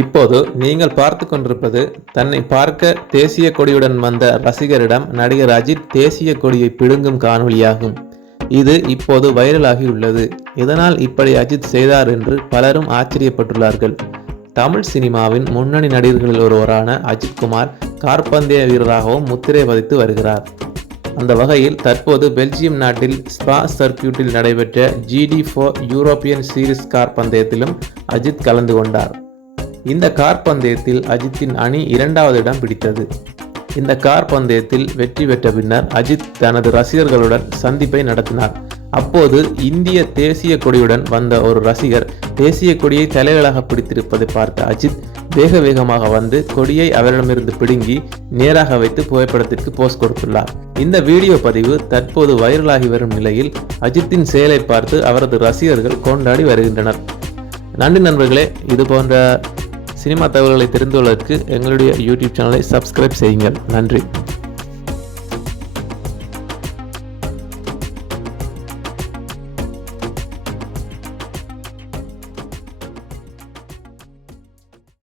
இப்போது நீங்கள் பார்த்து கொண்டிருப்பது தன்னை பார்க்க தேசிய கொடியுடன் வந்த ரசிகரிடம் நடிகர் அஜித் தேசிய கொடியை பிடுங்கும் காணொளியாகும். இது இப்போது வைரலாகி உள்ளது. இதனால் இப்படி அஜித் செய்தார் என்று பலரும் ஆச்சரியப்பட்டுள்ளார்கள். தமிழ் சினிமாவின் முன்னணி நடிகர்களில் ஒருவரான அஜித் குமார் காற்பந்தய வீரராகவும் முத்திரை பதித்து வருகிறார். அந்த வகையில் தற்போது பெல்ஜியம் நாட்டில் ஸ்பா சர்க்கியூட்டில் நடைபெற்ற GD4 யூரோப்பியன் சீரிஸ் கார் பந்தயத்திலும் அஜித் கலந்து கொண்டார். இந்த கார் பந்தயத்தில் அஜித்தின் அணி 2வது இடம் பிடித்தது. இந்த கார் பந்தயத்தில் வெற்றி பெற்ற பின்னர் அஜித் தனது ரசிகர்களுடன் சந்திப்பை நடத்தினார். அப்போது இந்திய தேசிய கொடியுடன் வந்த ஒரு ரசிகர் தேசிய கொடியை தலைகளாக பிடித்திருப்பதை பார்த்த அஜித் வேக வேகமாக வந்து கொடியை அவரிடமிருந்து பிடுங்கி நேராக வைத்து புகைப்படத்திற்கு போஸ் கொடுத்துள்ளார். இந்த வீடியோ பதிவு தற்போது வைரலாகி வரும் நிலையில் அஜித்தின் செயலை பார்த்து அவரது ரசிகர்கள் கொண்டாடி வருகின்றனர். நன்றி நண்பர்களே. இது போன்ற சினிமா தகவல்களை தெரிந்து கொள்வதற்கு எங்களுடைய யூடியூப் சேனலை சப்ஸ்கிரைப் செய்யுங்கள். நன்றி.